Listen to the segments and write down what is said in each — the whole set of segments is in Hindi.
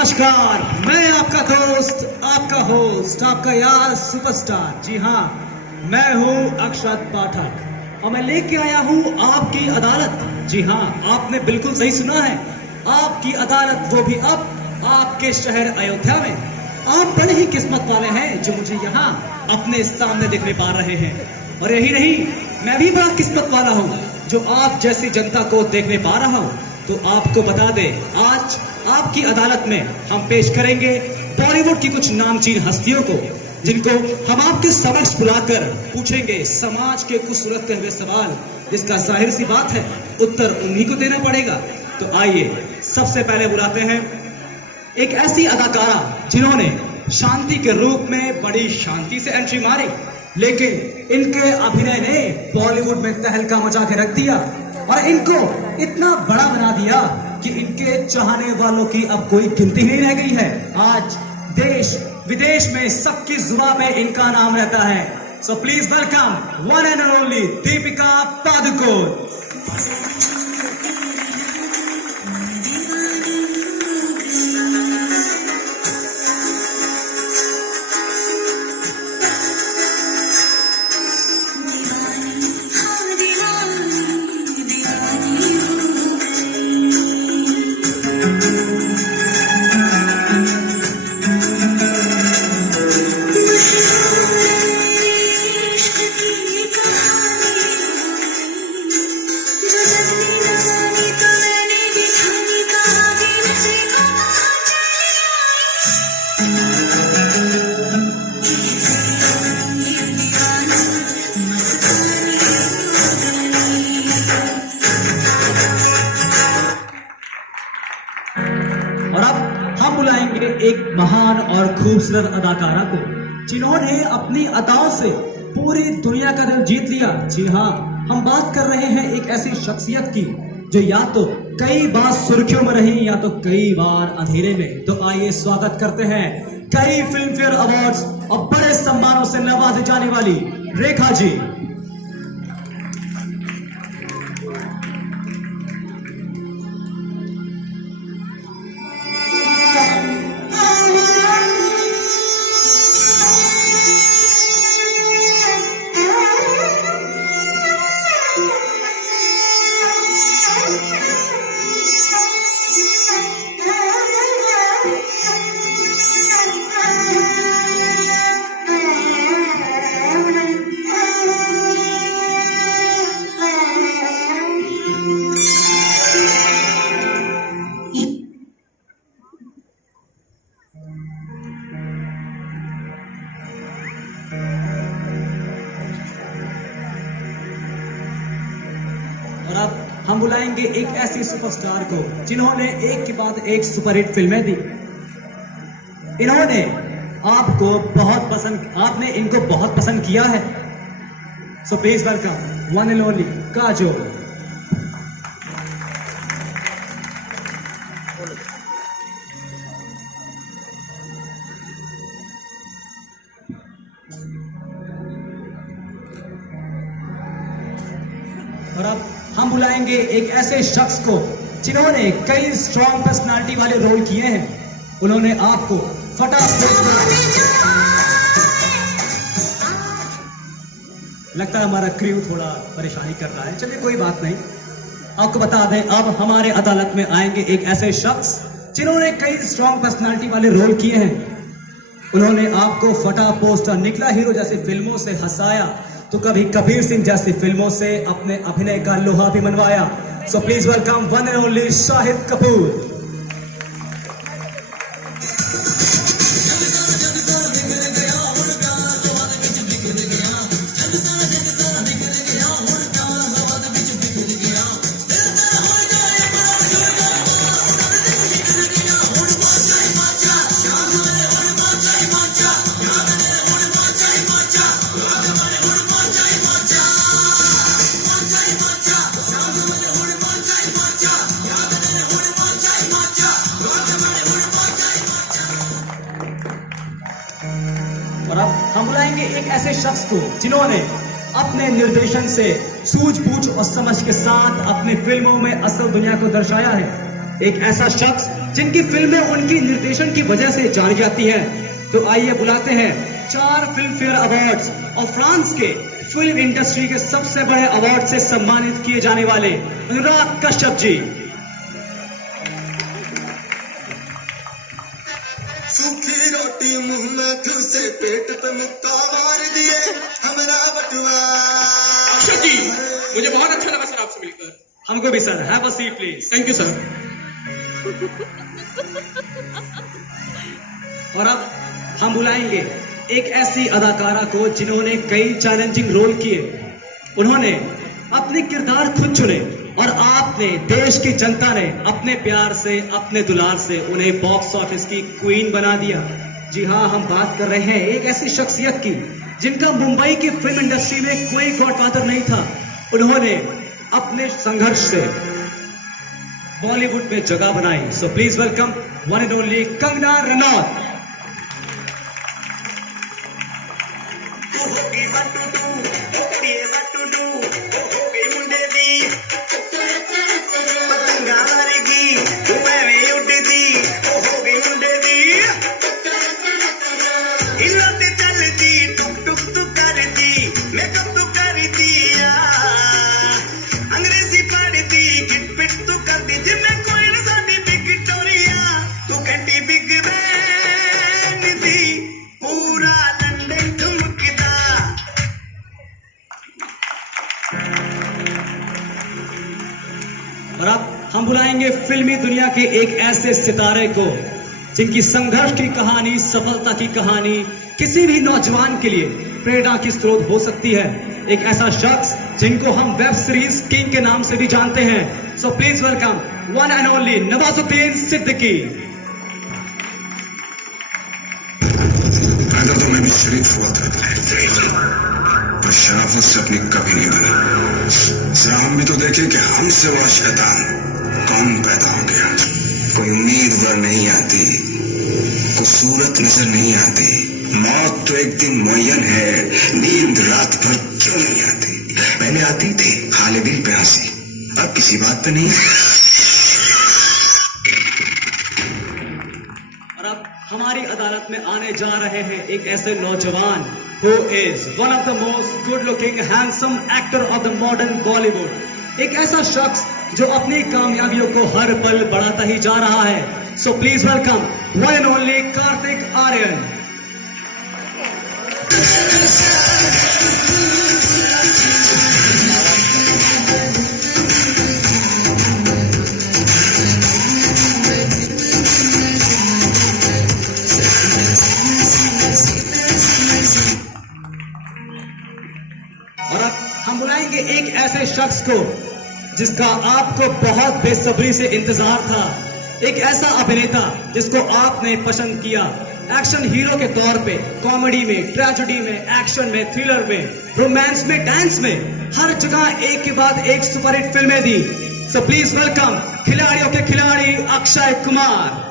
नमस्कार, मैं आपका दोस्त, आपका होस्ट, आपका यार सुपरस्टार। जी हाँ, मैं हूँ अक्षत पाठक और मैं लेके आया हूँ आपकी अदालत। जी हाँ, आपने बिल्कुल सही सुना है, आपकी अदालत, वो भी अब आपके शहर अयोध्या में। आप बड़े ही किस्मत वाले हैं जो मुझे यहाँ अपने सामने देखने पा रहे हैं। और यही नहीं, मैं भी बड़ा किस्मत वाला हूँ जो आप जैसी जनता को देखने पा रहा हूँ। तो आपको बता दे, आज आपकी अदालत में हम पेश करेंगे बॉलीवुड की कुछ नामचीन हस्तियों को, जिनको हम आपके समक्ष बुलाकर पूछेंगे समाज के कुछ सुलझते हुए सवाल, जिसका जाहिर सी बात है उत्तर उन्हीं को देना पड़ेगा। तो आइए सबसे पहले बुलाते हैं एक ऐसी अदाकारा जिन्होंने शांति के रूप में बड़ी शांति से एंट्री मारी, लेकिन इनके अभिनय ने बॉलीवुड में तहलका मचा के रख दिया और इनको इतना बड़ा बना दिया कि इनके चाहने वालों की अब कोई गिनती नहीं रह गई है। आज देश विदेश में सबकी जुबान में इनका नाम रहता है। So please welcome one and only Deepika Padukone. और अब हम बुलाएंगे एक महान और खूबसूरत अदाकारा को, जिन्होंने अपनी अदाओं से पूरी दुनिया का दिल जीत लिया। जी हाँ, हम बात कर रहे हैं एक ऐसी शख्सियत की जो या तो कई बार सुर्खियों में रही या तो कई बार अंधेरे में। तो आइए स्वागत करते हैं कई फिल्म फेयर अवार्ड्स और बड़े सम्मानों से नवाजी जाने वाली रेखा जी। और अब हम बुलाएंगे एक ऐसी सुपरस्टार को जिन्होंने एक के बाद एक सुपरहिट फिल्में दी। इन्होंने आपको बहुत पसंद, आपने इनको बहुत पसंद किया है। So please welcome one and only Kajol. और अब हम बुलाएंगे एक ऐसे शख्स को जिन्होंने कई स्ट्रॉन्ग पर्सनालिटी वाले रोल किए हैं। उन्होंने आपको फटाफट, लगता है हमारा क्रू थोड़ा परेशानी कर रहा है, चलिए कोई बात नहीं। आपको बता दें, अब हमारे अदालत में आएंगे एक ऐसे शख्स जिन्होंने कई स्ट्रॉन्ग पर्सनालिटी वाले रोल किए हैं। उन्होंने आपको फटा पोस्टर, निकला हीरो जैसी फिल्मों से हंसाया, तो कभी कबीर सिंह जैसी फिल्मों से अपने अभिनय का लोहा भी मनवाया। So please welcome one and only Shahid Kapoor. और अब हम बुलाएंगे एक ऐसे शख्स को जिन्होंने अपने निर्देशन से सूझबूझ और समझ के साथ अपनी फिल्मों में असल दुनिया को दर्शाया है। एक ऐसा शख्स जिनकी फिल्में उनकी निर्देशन की वजह से जानी जाती हैं। तो आइए बुलाते हैं 4 फिल्म फेयर अवार्ड्स और फ्रांस के फिल्म इंडस्ट्री के सबसे बड़े अवार्ड से सम्मानित किए जाने वाले अनुराग कश्यप जी। सूखी रोटी मुंह में घुसे, पेट पे मुक्का मार दिए हमरा बटुआ। अक्षत जी, मुझे बहुत अच्छा लगा सर आपसे मिलकर। हमको भी sir. Have a seat please. Thank you sir. और अब हम बुलाएंगे एक ऐसी अदाकारा को जिन्होंने कई चैलेंजिंग रोल किए। उन्होंने अपने किरदार खुद चुने और आपने, देश की जनता ने अपने प्यार से, अपने दुलार से उन्हें बॉक्स ऑफिस की क्वीन बना दिया। जी हाँ, हम बात कर रहे हैं एक ऐसी शख्सियत की जिनका मुंबई की फिल्म इंडस्ट्री में कोई गॉडफादर नहीं था। उन्होंने अपने संघर्ष से बॉलीवुड में जगह बनाई। सो please welcome one and only Kangana Ranaut. और अब हम बुलाएंगे फिल्मी दुनिया के एक ऐसे सितारे को जिनकी संघर्ष की कहानी, सफलता की कहानी किसी भी नौजवान के लिए प्रेरणा की स्रोत हो सकती है। एक ऐसा शख्स जिनको हम वेब सीरीज किंग के नाम से भी जानते हैं। सो please welcome one and only Nawazuddin Siddiqui. पहले तो मैं भी शरीफ हुआ था, पर शराफत से अपनी कभी नहीं बनी। जरा हम भी तो देखें कि हमसे वह शैतान कौन पैदा हो गया। कोई उम्मीद नजर नहीं आती, कोई सूरत नजर नहीं आती। मौत तो एक दिन मुय्यन है, नींद रात भर क्यों नहीं आती। पहले आती थी खाली दिल पे हंसी, अब किसी बात पे नहीं। और अब हमारी अदालत में आने जा रहे हैं एक ऐसे नौजवान who is one of the most good looking handsome actor of the modern Bollywood। एक ऐसा शख्स जो अपनी कामयाबियों को हर पल बढ़ाता ही जा रहा है। So please welcome one and only Kartik Aaryan. और अब हम बुलाएंगे एक ऐसे शख्स को जिसका आपको बहुत बेसब्री से इंतजार था। एक ऐसा अभिनेता जिसको आपने पसंद किया एक्शन हीरो के तौर पे, कॉमेडी में, ट्रेजेडी में, एक्शन में, थ्रिलर में, रोमांस में, डांस में, हर जगह एक के बाद एक सुपरहिट फिल्में दी। सो प्लीज वेलकम खिलाड़ियों के खिलाड़ी Akshay Kumar.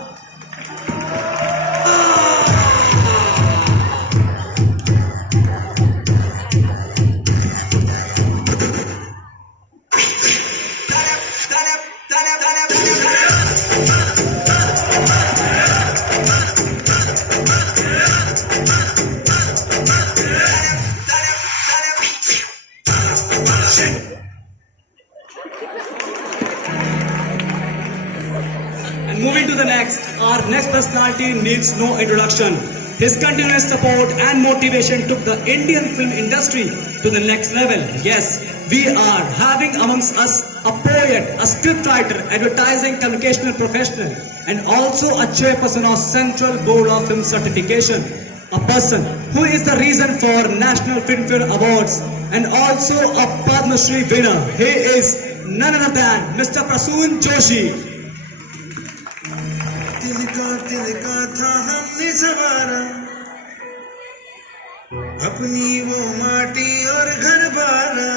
And moving to the next, our next personality needs no introduction. His continuous support and motivation took the Indian film industry to the next level. Yes, we are having amongst us a poet, a scriptwriter, advertising communicational professional, and also a chairperson of Central Board of Film Certification. A person who is the reason for National Filmfare Awards and also a Padma Shri winner. He is none other than Mr. Prasoon Joshi. Tilka था हमने सवारा, अपनी वो माटी और घर बारा।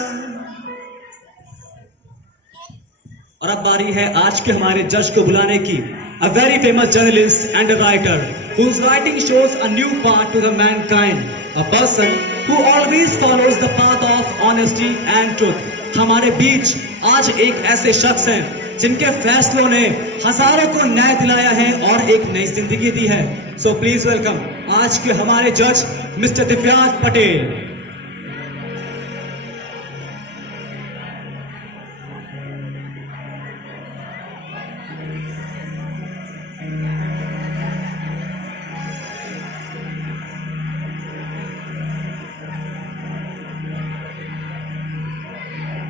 और अब बारी है आज के हमारे जज को बुलाने की। A very famous journalist and a writer whose writing shows a new path to the mankind. A person who always follows the path of honesty and truth. हमारे बीच आज एक ऐसे शख्स हैं जिनके फैसलों ने हजारों को न्याय दिलाया है और एक नई जिंदगी दी है। सो प्लीज वेलकम आज के हमारे जज मिस्टर दिव्यांश पटेल।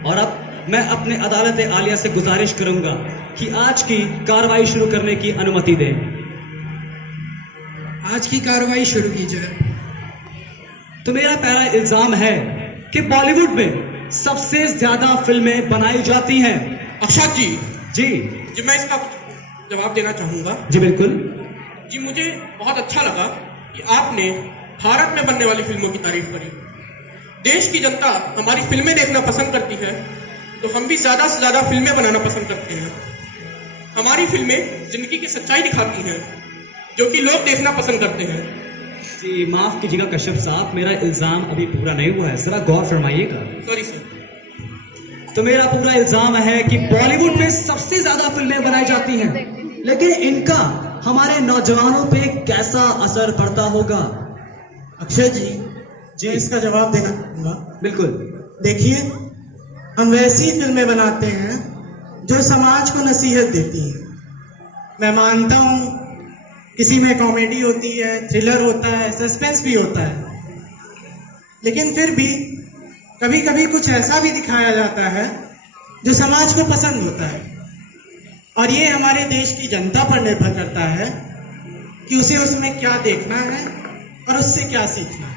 और अब मैं अपने अदालत आलिया से गुजारिश करूंगा कि आज की कार्रवाई शुरू करने की अनुमति दें। आज की कार्रवाई शुरू की जाए। तो मेरा पहला इल्जाम है कि बॉलीवुड में सबसे ज्यादा फिल्में बनाई जाती हैं। अक्षत जी, जी जी मैं इसका जवाब देना चाहूंगा। जी बिल्कुल। जी मुझे बहुत अच्छा लगा कि आपने भारत में बनने वाली फिल्मों की तारीफ करी। देश की जनता हमारी फिल्में देखना पसंद करती है, तो हम भी ज्यादा से ज्यादा फिल्में बनाना पसंद करते हैं। हमारी फिल्में जिंदगी की सच्चाई दिखाती हैं, जो कि लोग देखना पसंद करते हैं। जी माफ कीजिएगा कश्यप साहब, मेरा इल्जाम अभी पूरा नहीं हुआ है, जरा गौर फरमाइएगा। Sorry sir. तो मेरा पूरा इल्जाम है कि बॉलीवुड में सबसे ज्यादा फिल्में बनाई जाती हैं, लेकिन इनका हमारे नौजवानों पे कैसा असर पड़ता होगा? अक्षय जी इसका जवाब देना चाहूंगा। बिल्कुल। देखिए, हम वैसी फिल्में बनाते हैं जो समाज को नसीहत देती हैं। मैं मानता हूँ किसी में कॉमेडी होती है, थ्रिलर होता है, सस्पेंस भी होता है, लेकिन फिर भी कभी कभी कुछ ऐसा भी दिखाया जाता है जो समाज को पसंद होता है, और ये हमारे देश की जनता पर निर्भर करता है कि उसे उसमें क्या देखना है और उससे क्या सीखना है।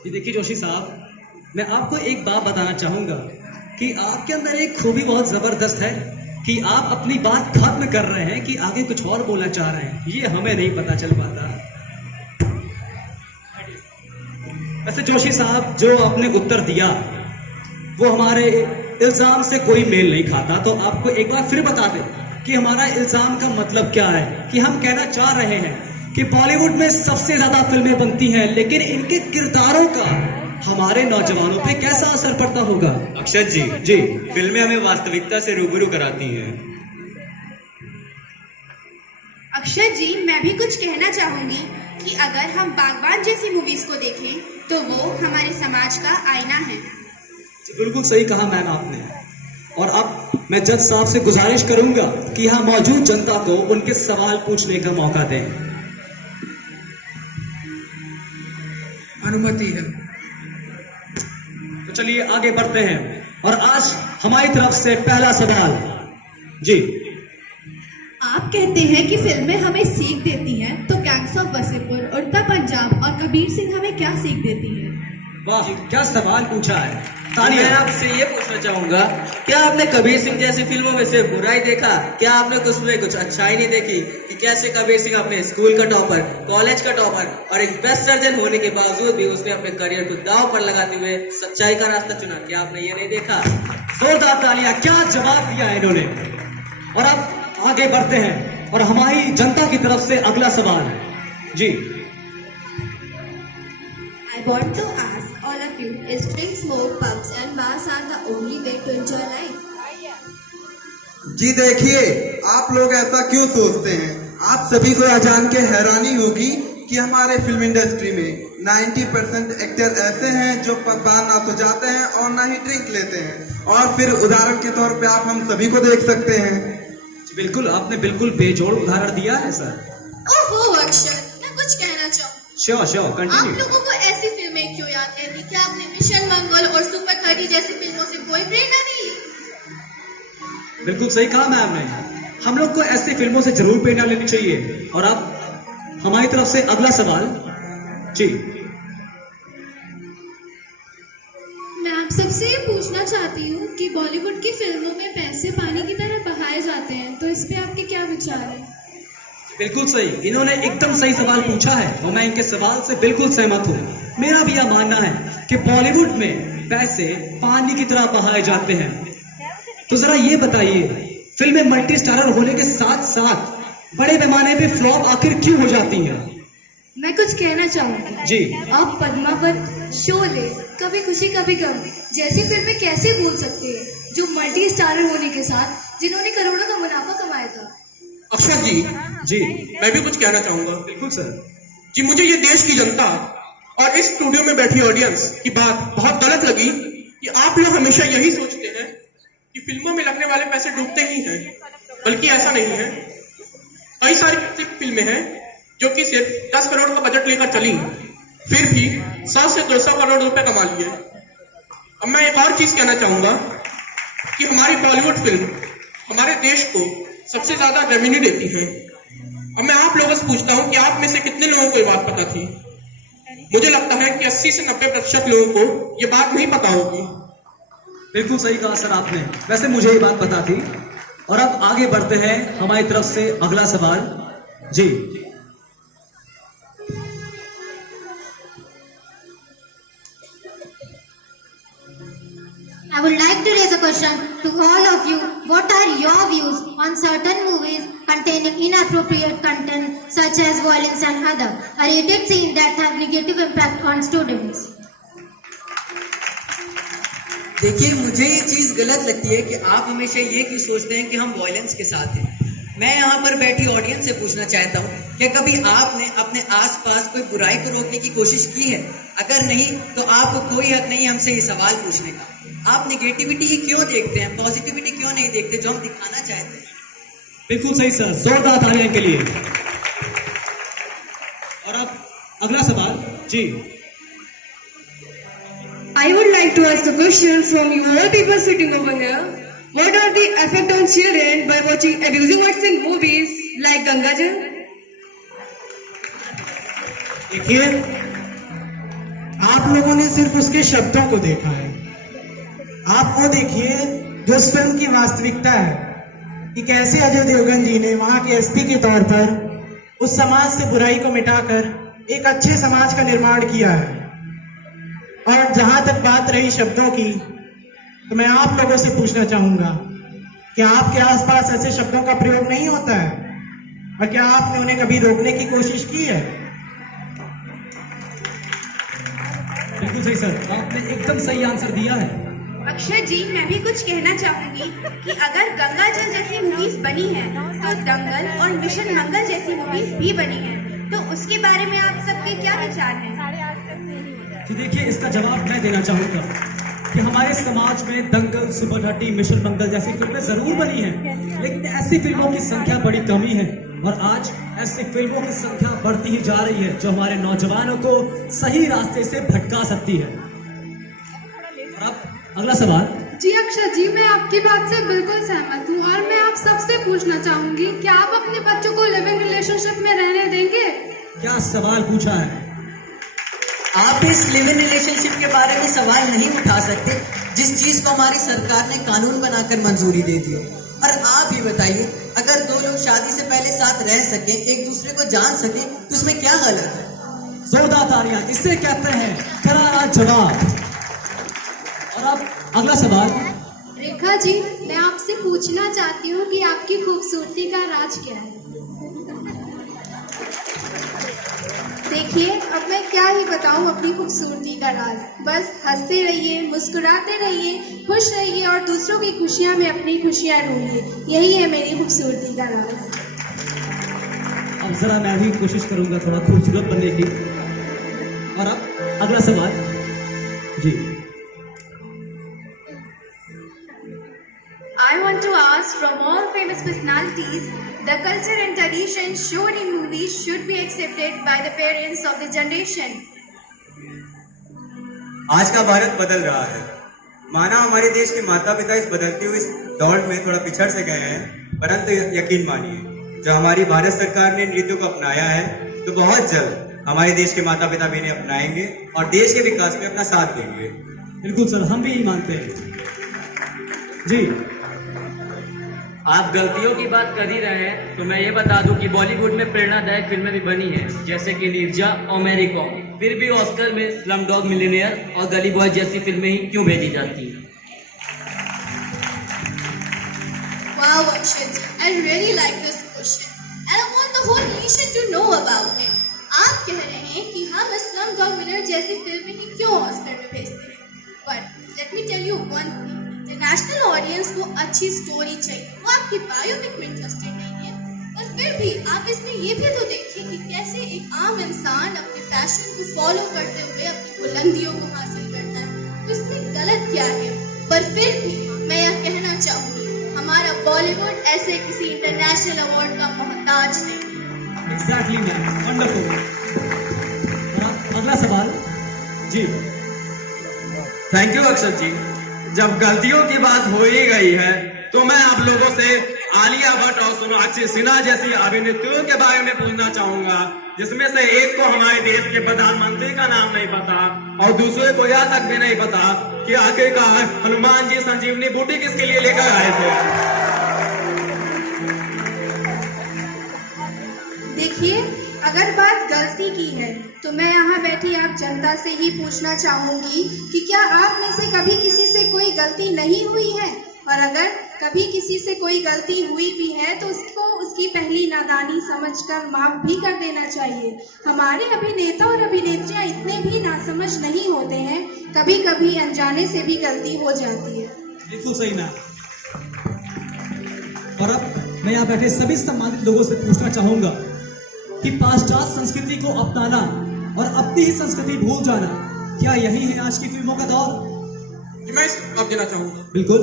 ये देखिए जोशी साहब, मैं आपको एक बात बताना चाहूंगा कि आपके अंदर एक खूबी बहुत जबरदस्त है कि आप अपनी बात खत्म कर रहे हैं कि आगे कुछ और बोलना चाह रहे हैं, ये हमें नहीं पता चल पाता। वैसे जोशी साहब जो आपने उत्तर दिया वो हमारे इल्जाम से कोई मेल नहीं खाता, तो आपको एक बार फिर बता दें कि हमारा इल्जाम का मतलब क्या है। कि हम कहना चाह रहे हैं कि बॉलीवुड में सबसे ज्यादा फिल्में बनती हैं, लेकिन इनके किरदारों का हमारे नौजवानों पे कैसा असर पड़ता होगा? अक्षत जी, जी फिल्में हमें वास्तविकता से रूबरू कराती हैं। अक्षत जी, मैं भी कुछ कहना चाहूंगी कि अगर हम बागबान जैसी मूवीज को देखें तो वो हमारे समाज का आईना है। बिल्कुल सही कहा मैम आपने। और अब मैं जज साहब से गुजारिश करूंगा कि यहाँ मौजूद जनता को उनके सवाल पूछने का मौका दें। अनुमति है। तो चलिए आगे बढ़ते हैं और आज हमारी तरफ से पहला सवाल। जी आप कहते हैं कि फिल्में हमें सीख देती हैं, तो गैंग्स ऑफ वसेपुर, उड़ता पंजाब और कबीर सिंह हमें क्या सीख देती हैं? वाह, क्या सवाल पूछा है। मैं तालियां। आपसे ये पूछना चाहूंगा, क्या आपने कबीर सिंह जैसी फिल्मों में से बुराई देखा? क्या आपने उसमें कुछ अच्छाई नहीं देखी कि कैसे कबीर सिंह अपने स्कूल का टॉपर, कॉलेज का टॉपर और एक बेस्ट सर्जन होने के बावजूद भी उसने अपने करियर को दांव पर लगाते हुए सच्चाई का रास्ता चुना? क्या आपने ये नहीं देखा? जोरदार तालियां, क्या जवाब दिया है इन्होंने। और अब आगे बढ़ते हैं और हमारी जनता की तरफ से अगला सवाल। जी I want to ask all of you, is drink, smoke, pubs and bars are the only way to enjoy life? जी देखिए, आप लोग ऐसा क्यों सोचते हैं? आप सभी को यह जान के हैरानी होगी कि हमारे फिल्म इंडस्ट्री में 90% एक्टर ऐसे हैं जो पान ना तो जाते हैं और ना ही ड्रिंक लेते हैं। और फिर उदाहरण के तौर पे आप हम सभी को देख सकते हैं। बिल्कुल, आपने बिल्कुल बेजोड़ उदाहरण दिया है सर। ओहो अक्षर, मैं कुछ कहना चाहूँ। श्योर श्योर, आप कंटिन्यू। लोगों को ऐसी फिल्में क्यों याद रहती? क्या आपने मिशन मंगल और सुपर 30 जैसी फिल्मों से कोई प्रेरणा नहीं ली? बिल्कुल सही कहा मैम ने, हम लोग को ऐसी फिल्मों से जरूर प्रेरणा लेनी चाहिए। और अब हमारी तरफ से अगला सवाल। जी मैं आप सबसे ये पूछना चाहती हूँ कि बॉलीवुड की फिल्मों में पैसे पानी की तरह बहाए जाते हैं, तो इस पे आपके क्या विचार हैं? बिल्कुल सही, इन्होंने एकदम सही सवाल पूछा है और मैं इनके सवाल से बिल्कुल सहमत हूँ। मेरा भी यह मानना है कि बॉलीवुड में पैसे पानी की तरह बहाए जाते हैं। तो जरा ये बताइए, फिल्में मल्टी स्टारर होने के साथ साथ बड़े पैमाने पे फ्लॉप आखिर क्यों हो जाती हैं? मैं कुछ कहना चाहूँगी जी आप पद्मावत, शोले, कभी खुशी कभी गम जैसी फिल्में कैसे भूल सकते हैं, जो मल्टी स्टारर होने के साथ जिन्होंने करोड़ों का मुनाफा कमाया था। अक्षत जी, जी मैं भी कुछ कहना चाहूंगा। बिल्कुल सर। जी, मुझे ये देश की जनता और इस स्टूडियो में बैठी ऑडियंस की बात बहुत गलत लगी कि आप लोग हमेशा यही सोचते हैं कि फिल्मों में लगने वाले पैसे डूबते ही हैं, बल्कि ऐसा नहीं है। कई सारी फिल्में हैं जो कि सिर्फ 10 करोड़ का बजट लेकर चली, फिर भी 100 से 200 करोड़ रुपए कमा लिए। अब मैं एक और चीज कहना चाहूंगा कि हमारी बॉलीवुड फिल्म हमारे देश को सबसे ज्यादा रेवेन्यू देती है। अब मैं आप लोगों से पूछता हूं कि आप में से कितने लोगों को ये बात पता थी? मुझे लगता है कि 80 से 90% लोगों को ये बात नहीं पता होगी। बिल्कुल सही कहा सर आपने। वैसे मुझे ये बात पता थी। और अब आगे बढ़ते हैं हमारी तरफ से अगला सवाल। जी I would like to raise a question to all of you. What are your views on certain movies containing inappropriate content such as violence and other rated scenes that have negative impact on students? देखिए, मुझे ये चीज गलत लगती है कि आप हमेशा ये क्यों सोचते हैं कि हम वॉयलेंस के साथ हैं। मैं यहाँ पर बैठी ऑडियंस से पूछना चाहता हूँ कि कभी आपने अपने आसपास कोई बुराई को रोकने की कोशिश की है? अगर नहीं तो आपको कोई हक नहीं हमसे ये सवाल पूछने का। आप नेगेटिविटी ही क्यों देखते हैं, पॉजिटिविटी क्यों नहीं देखते जो हम दिखाना चाहते हैं? बिल्कुल सही सर, जोरदार तालियां के लिए। और अब अगला सवाल। जी I would like to ask a question from you all people sitting over here. What are the effect on children by watching abusing words in movies like Ganga Jal? देखिए, आप लोगों ने सिर्फ उसके शब्दों को देखा है। आप वो देखिए जो उस फिल्म की वास्तविकता है कि कैसे अजय देवगन जी ने वहां के एसपी के तौर पर उस समाज से बुराई को मिटाकर एक अच्छे समाज का निर्माण किया है। और जहां तक बात रही शब्दों की, तो मैं आप लोगों से पूछना चाहूंगा कि आपके आसपास ऐसे शब्दों का प्रयोग नहीं होता है और क्या आपने उन्हें कभी रोकने की कोशिश की है? बिल्कुल सही सर, आपने एकदम सही आंसर दिया है। अक्षय जी, मैं भी कुछ कहना चाहूंगी कि अगर गंगा जल जैसी मूवीज बनी है तो दंगल और मिशन मंगल जैसी मूवीज भी बनी है, तो उसके बारे में आप सबके क्या विचार हैं? जी देखिए, इसका जवाब मैं देना चाहूंगा कि हमारे समाज में दंगल, सुपर 30, मिशन मंगल जैसी फिल्में जरूर बनी हैं, लेकिन ऐसी फिल्मों की संख्या बड़ी कमी है। और आज ऐसी फिल्मों की संख्या बढ़ती ही जा रही है जो हमारे नौजवानों को सही रास्ते से भटका सकती है। और अब अगला सवाल। जी अक्षय जी, मैं आपकी बात से बिल्कुल सहमत हूँ और मैं आप सबसे पूछना चाहूंगी, क्या आप अपने बच्चों को लिविंग रिलेशनशिप में रहने देंगे? क्या सवाल पूछा है? आप इस लिव इन रिलेशनशिप के बारे में सवाल नहीं उठा सकते जिस चीज को हमारी सरकार ने कानून बनाकर मंजूरी दे दी। और आप ये बताइए, अगर दो लोग शादी से पहले साथ रह सके, एक दूसरे को जान सके, तो उसमें क्या गलत है? जोरदार तालियां, इसे कहते हैं करारा जवाब। और अब अगला सवाल। रेखा जी, मैं आपसे पूछना चाहती हूँ कि आपकी खूबसूरती का राज क्या है? देखिए, अब मैं क्या ही बताऊं अपनी खूबसूरती का राज। बस हंसते रहिए, मुस्कुराते रहिए, खुश रहिए और दूसरों की खुशियां में अपनी खुशियां ढूंढिए। यही है मेरी खूबसूरती का राज। अब जरा मैं भी कोशिश करूंगा थोड़ा खूबसूरत बनने की। और अब अगला सवाल। जी I want to ask from all famous personalities, the culture and traditions shown in movies should be accepted by the parents of the generation. आज का भारत बदल रहा है। माना हमारे देश के माता पिता इस बदलते हुए इस दौड़ में थोड़ा पिछड़ से गए हैं, परंतु यकीन मानिए, जो हमारी भारत सरकार ने नृत्य को अपनाया है, तो बहुत जल्द हमारे देश के माता पिता भी इन्हें अपनाएंगे और देश के विकास में अपना साथ देंगे। बिल्कुल सर, हम भी यही मानते हैं। जी आप गलतियों की बात कर ही रहे हैं तो मैं ये बता दूं कि बॉलीवुड में प्रेरणादायक फिल्में भी बनी हैं, जैसे कि नीरजा और मैरी कॉम। फिर भी ऑस्कर में स्लमडॉग मिलियनेयर और गली बॉय जैसी फिल्में ही क्यों भेजी जाती हैं? Wow, Akshit, I really like this question and I want the whole nation to know about it. आप कह रहे हैं कि हम स्लमडॉग मिलियनेयर जैसी फिल्में ही क्यों ऑस्कर में भेजते हैं, but let let me tell you one thing, international audience को अच्छी स्टोरी चाहिए, वो आपकी बायोपिक में इंटरेस्टेड नहीं है। और फिर भी आप इसमें ये भी तो देखिए कि कैसे एक आम इंसान अपने फैशन को फॉलो करते हुए अपनी बुलंदियों को हासिल करता है, तो इसमें गलत क्या है। पर फिर भी मैं यह कहना चाहूंगी, हमारा बॉलीवुड ऐसे किसी इंटरनेशनल अवार्ड का मोहताज नहीं। Exactly ma'am, wonderful. अगला सवाल जी। थैंक यू अक्षत जी। जब गलतियों की बात हो ही गई है तो मैं आप लोगों से आलिया भट्ट और सोनाक्षी सिन्हा जैसी अभिनेत्रियों के बारे में पूछना चाहूंगा, जिसमें से एक को हमारे देश के प्रधानमंत्री का नाम नहीं पता और दूसरे को यह तक भी नहीं पता कि आखिरकार हनुमान जी संजीवनी बूटी किसके लिए लेकर आए थे। देखिए, अगर बात गलती की है तो मैं यहाँ बैठी आप जनता से ही पूछना चाहूंगी कि क्या आप में से कभी किसी से कोई गलती नहीं हुई है, और अगर कभी किसी से कोई गलती हुई भी है तो उसको उसकी पहली नादानी समझकर माफ भी कर देना चाहिए। हमारे अभिनेता और अभिनेत्रियाँ इतने भी नासमझ नहीं होते हैं, कभी कभी अनजाने से भी गलती हो जाती है। बिल्कुल सही मैम। और अब मैं यहाँ बैठे सभी सम्मानित लोगों से पूछना चाहूंगा कि पाश्चात्य संस्कृति को अपनाना और अपनी ही संस्कृति भूल जाना, क्या यही है आज की फिल्मों का दौर? जी मैं इस जवाब देना चाहूंगा। बिल्कुल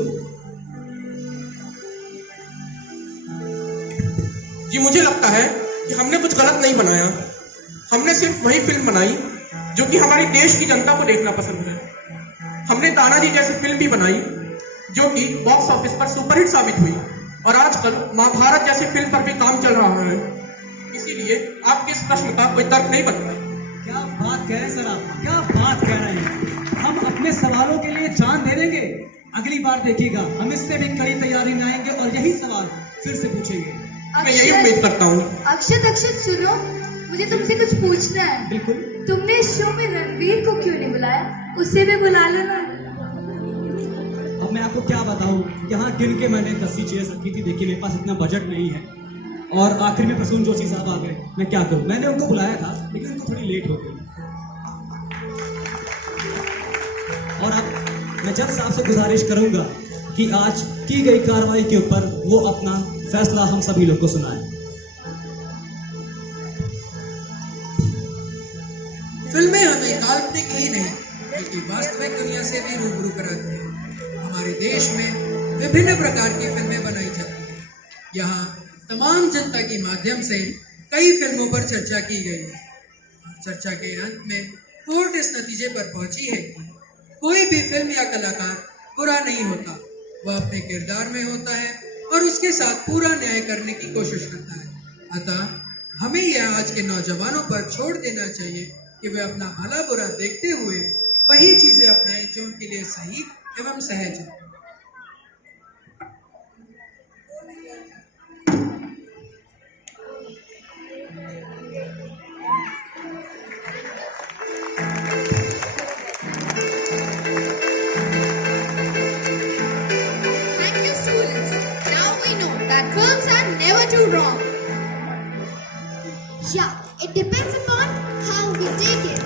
जी, मुझे लगता है कि हमने कुछ गलत नहीं बनाया, हमने सिर्फ वही फिल्म बनाई जो कि हमारी देश की जनता को देखना पसंद है। हमने तानाजी जैसी फिल्म भी बनाई जो कि बॉक्स ऑफिस पर सुपरहिट साबित हुई, और आजकल महाभारत जैसी फिल्म पर भी काम चल रहा है। इसीलिए आपके इस प्रश्न का कोई तर्क नहीं बनता। क्या बात कह रहे हैं सर आप, क्या बात कह रहे हैं। हम अपने सवालों के लिए जान दे देंगे। अगली बार देखिएगा हम इससे भी कड़ी तैयारी में आएंगे और यही सवाल फिर से पूछेंगे। मैं यही उम्मीद करता हूँ। अक्षत सुनो, मुझे तुमसे कुछ पूछना है। बिल्कुल। तुमने इस शो में रणवीर को क्यों नहीं बुलाया? उसे भी बुला लो ना। अब मैं आपको क्या बताऊं, यहाँ गिन के मैंने 10 चेयर्स रखी थी, देखिए मेरे पास इतना बजट नहीं है, और आखिर में प्रसून जोशी साहब आ गए। मैं क्या करूं, मैंने उनको बुलाया था लेकिन उनको थोड़ी लेट हो गई। और अब मैं जज साहब से गुजारिश करूंगा कि आज की गई कार्रवाई के ऊपर वो अपना फैसला हम सभी लोग को सुनाएं। फिल्में हमें काल्पनिक ही नहीं बल्कि वास्तविक दुनिया से भी रूबरू कराती हैं। हमारे देश में विभिन्न प्रकार की फिल्में बनाई जाती हैं। यहाँ तमाम जनता के माध्यम से कई फिल्मों पर चर्चा की गई है। चर्चा के अंत में कोर्ट इस नतीजे पर पहुंची है कि कोई भी फिल्म या कलाकार बुरा नहीं होता, वह अपने किरदार में होता है और उसके साथ पूरा न्याय करने की कोशिश करता है। अतः हमें यह आज के नौजवानों पर छोड़ देना चाहिए कि वे अपना भला बुरा देखते हुए वही चीजें अपनाएं जो उनके लिए सही एवं सहज है। Films are never too wrong. Yeah, it depends upon how we take it.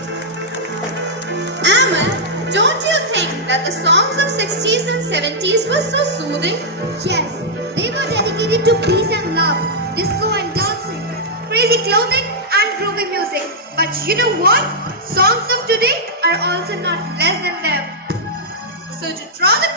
Amal, don't you think that the songs of 60s and 70s were so soothing? Yes, they were dedicated to peace and love, disco and dancing, Crazy clothing and groovy music. But you know what? Songs of today are also not less than them. So to draw the